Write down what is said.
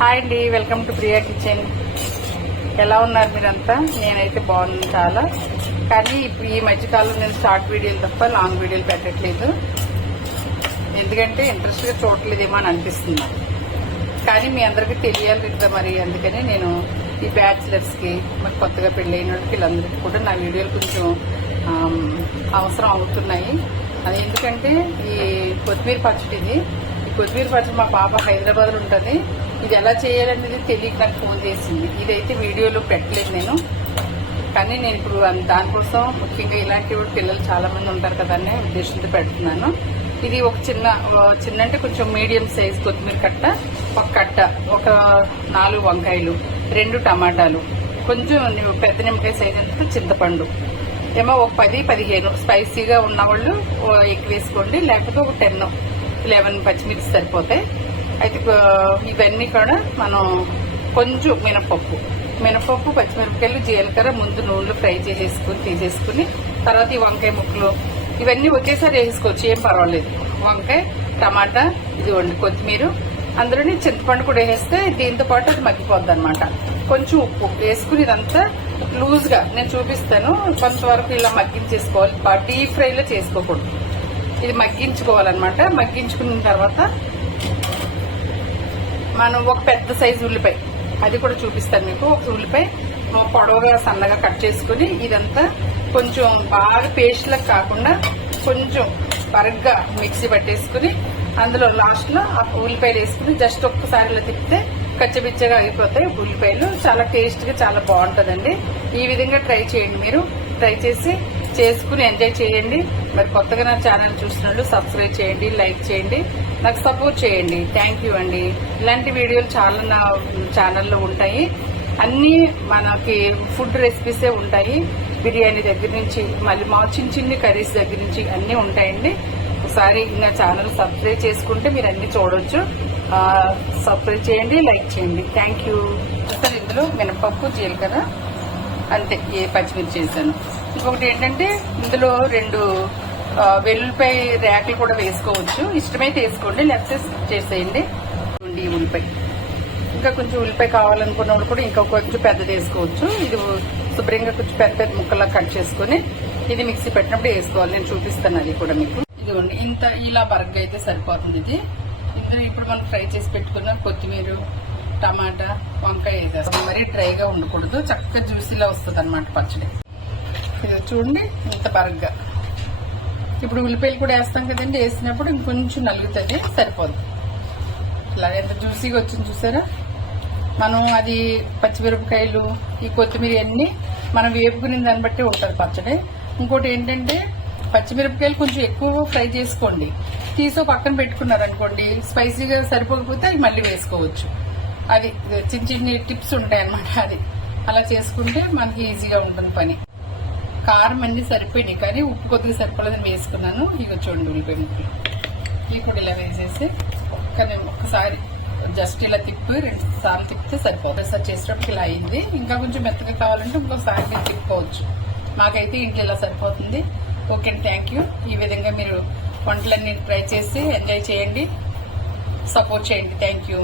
Hi అండి, welcome to Priya kitchen. ఎలా ఉన్నారు మీరంతా? నేనైతే బాగున్నాను చాలా. కానీ ఇప్పుడు ఈ మధ్యకాలం నేను షార్ట్ వీడియోలు తప్ప లాంగ్ వీడియోలు పెట్టట్లేదు. ఎందుకంటే ఇంట్రెస్ట్గా చూడట్లేదేమో అని అనిపిస్తుంది. కానీ మీ అందరికీ తెలియాలి కదా మరి, అందుకని నేను ఈ బ్యాచిలర్స్కి, మరి కొత్తగా పెళ్ళైన వాళ్ళకి, వీళ్ళందరికీ కూడా నా వీడియోలు కొంచెం అవసరం అవుతున్నాయి. అది ఎందుకంటే ఈ కొత్తిమీర పచ్చడి, కొత్తిమీర పచ్చడి మా పాప హైదరాబాద్లో ఉంటుంది. ఇది ఎలా చేయాలనేది తెలియక నాకు ఫోన్ చేసింది. ఇదైతే వీడియోలో పెట్టలేదు నేను, కానీ నేను ఇప్పుడు దానికోసం ముఖ్యంగా ఇలాంటి పిల్లలు చాలా మంది ఉంటారు కదా అనే ఉద్దేశంతో పెడుతున్నాను. ఇది ఒక చిన్న అంటే కొంచెం మీడియం సైజ్ కొత్తిమీర కట్ట, ఒక కట్ట, ఒక 4 వంకాయలు, 2 టమాటాలు, కొంచెం పెద్ద నిమ్మకాయ సైజ్ అంటే చింతపండు ఏమో ఒక 10-15 స్పైసీగా ఉన్నవాళ్ళు ఎక్కువ వేసుకోండి, లేకపోతే ఒక 10-11 పచ్చిమిర్చి సరిపోతాయి. అయితే ఇవన్నీ కూడా మనం కొంచెం మినపప్పు, పచ్చిమిరపకాయలు, జీలకర్ర ముందు నూనెలో ఫ్రై చేసేసుకుని తీసేసుకుని, తర్వాత ఈ వంకాయ ముక్కలు ఇవన్నీ ఒకేసారి వేసుకోవచ్చు, ఏం పర్వాలేదు. వంకాయ, టమాటా, ఇదిగోండి కొత్తిమీర, అందులోనే చింతపండు కూడా వేస్తే దీంతో పాటు అది మగ్గిపోద్ది అనమాట. కొంచెం ఉప్పు వేసుకుని ఇదంతా లూజ్గా నేను చూపిస్తాను. కొంతవరకు ఇలా మగ్గించేసుకోవాలి, డీప్ ఫ్రైలో చేసుకోకూడదు. ఇది మగ్గించుకోవాలన్నమాట. మగ్గించుకున్న తర్వాత మనం ఒక పెద్ద సైజు ఉల్లిపాయ, అది కూడా చూపిస్తాను మీకు. ఒక ఉల్లిపాయ పొడవుగా సన్నగా కట్ చేసుకుని, ఇదంతా కొంచెం బాగా పేస్ట్ లా కాకుండా కొంచెం బరగ్గా మిక్సీ పట్టేసుకుని, అందులో లాస్ట్ లో ఆ ఉల్లిపాయలు వేసుకుని జస్ట్ ఒక్కసారి ఇలా తిప్పితే కచ్చపిచ్చగా అయిపోతాయి ఉల్లిపాయలు. చాలా టేస్ట్ గా చాలా బాగుంటుందండి. ఈ విధంగా ట్రై చేయండి. మీరు ట్రై చేసుకుని ఎంజాయ్ చేయండి. మరి కొత్తగా నా ఛానల్ చూసినట్లు సబ్స్క్రైబ్ చేయండి, లైక్ చేయండి, నాకు సపోర్ట్ చేయండి. థ్యాంక్ యూ అండి. ఇలాంటి వీడియోలు చాలా నా ఛానల్లో ఉంటాయి. అన్నీ మనకి ఫుడ్ రెసిపీసే ఉంటాయి. బిర్యానీ దగ్గర నుంచి మళ్ళీ మా చిన్న కర్రీస్ దగ్గర నుంచి అన్నీ ఉంటాయండి. ఒకసారి నా ఛానల్ సబ్స్క్రైబ్ చేసుకుంటే మీరు అన్ని చూడొచ్చు. సబ్స్క్రైబ్ చేయండి, లైక్ చేయండి. Thank you. అసలు ఇందులో మినపప్పు, జీలకర్ర, అంతే, పచ్చిమిర్చి చేశాను. ఇంకొకటి ఏంటంటే ఇందులో 2 వెల్లుల్లిపాయ రేకలు కూడా వేసుకోవచ్చు. ఇష్టమైతే వేసుకోండి, లేకపోతే చేసేయండి. ఈ ఉల్లిపాయ, ఇంకా కొంచెం ఉల్లిపాయ కావాలనుకున్నప్పుడు కూడా ఇంకా కొంచెం పెద్దది వేసుకోవచ్చు. ఇది శుభ్రంగా కొంచెం పెద్ద ముక్కలా కట్ చేసుకుని ఇది మిక్సీ పెట్టినప్పుడు వేసుకోవాలి. నేను చూపిస్తాను అది కూడా మీకు. ఇదిగోండి, ఇలా బరగ్గా అయితే సరిపోతుంది. ఇది ఇందులో ఇప్పుడు మనం ఫ్రై చేసి పెట్టుకున్న కొత్తిమీర, టమాటా, వంకాయ వేసేస్తాం. మరీ డ్రైగా ఉండకూడదు, చక్కగా జ్యూసీలా వస్తుంది అనమాట పచ్చడి. ఇది చూడండి ఇంత బరగ్గా. ఇప్పుడు ఉల్లిపాయలు కూడా వేస్తాం కదండి, వేసినప్పుడు ఇంకొంచెం నలుగుతుంది, సరిపోద్ది. ఇలా ఎంత జ్యూసీగా వచ్చింది చూసారా. మనం అది పచ్చిమిరపకాయలు, ఈ కొత్తిమీర అన్ని మనం వేపుకునే దాన్ని బట్టి ఉంటుంది పచ్చడి. ఇంకోటి ఏంటంటే పచ్చిమిరపకాయలు కొంచెం ఎక్కువ ఫ్రై చేసుకోండి, తీసి పక్కన పెట్టుకున్నారనుకోండి, స్పైసీగా సరిపోకపోతే అది మళ్ళీ వేసుకోవచ్చు. అది చిన్న టిప్స్ ఉంటాయి అన్నమాట. అది అలా చేసుకుంటే మనకి ఈజీగా ఉంటుంది పని. కారం అన్ని సరిపోయినాయి, కానీ ఉప్పు కొద్దిగా సరిపోలేదని వేసుకున్నాను. ఇక చూడండి ఉల్లిపాయ ముక్కలు ఇవి కూడా ఇలా వేసేసి ఒక్కసారి జస్ట్ ఇలా 2 సార్లు తిప్పితే సరిపోతుంది. సార్ చేసేటప్పుడు ఇలా అయింది. ఇంకా కొంచెం మెత్తగా కావాలంటే ఇంకోసారి మీరు తిప్పుకోవచ్చు. మాకైతే ఇంట్లో ఇలా సరిపోతుంది. Okay, thank you. ఈ విధంగా మీరు వంటలన్నీ ట్రై చేసి ఎంజాయ్ చేయండి, సపోర్ట్ చేయండి. Thank you.